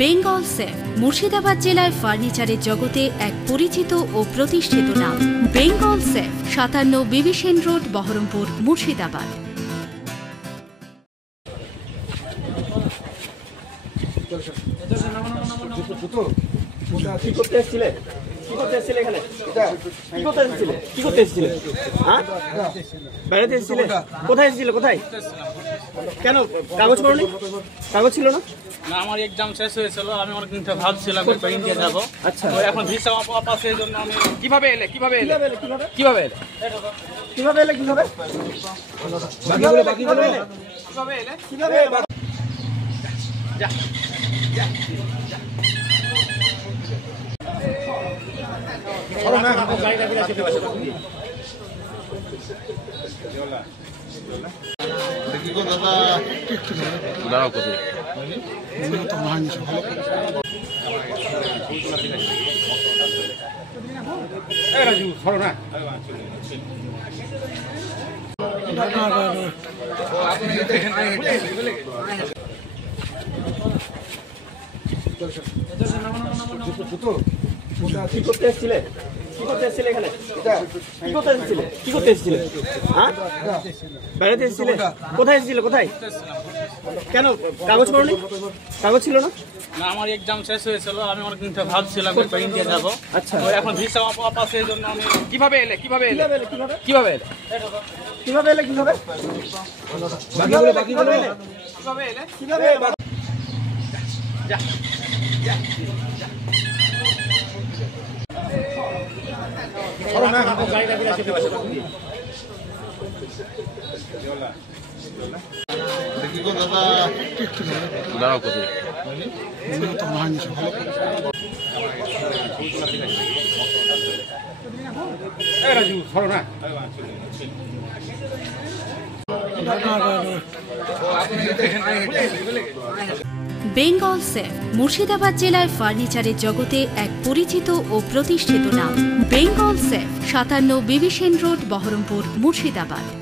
Bengal safe Murshidabad জেলায় ফার্নিচারের জগতে এক পরিচিত ও প্রতিষ্ঠিত নাম। বেঙ্গল সেফ 57 বিবি সেন রোড, বহরমপুর, মুর্শিদাবাদ। কোথায় কেন কাগজ করনি? কাগজ ছিল না? না, আমার এক্সাম শেষ হয়েছিল। আমি অনেক দিন থেকে ভাবছিলাম ইন্ডিয়া যাবো। আচ্ছা, এখন ভিসা পাস এর জন্য আমি কিভাবে এলে কোথায় কেন কাগজ করনি? কাগজ ছিল না? না, আমার এক্সাম শেষ হয়েছিল। আমি অনেক দিন থেকে ভাবছিলাম ইন্ডিয়া যাবো। আচ্ছা, এখন ভিসা পাস এর জন্য আমি কিভাবে এলে বেঙ্গল সেফ মুর্শিদাবাদ জেলায় ফার্নিচারের জগতে এক পরিচিত ও প্রতিষ্ঠিত নাম। বেঙ্গল সেফ 57 বিবি সেন রোড, বহরমপুর, মুর্শিদাবাদ।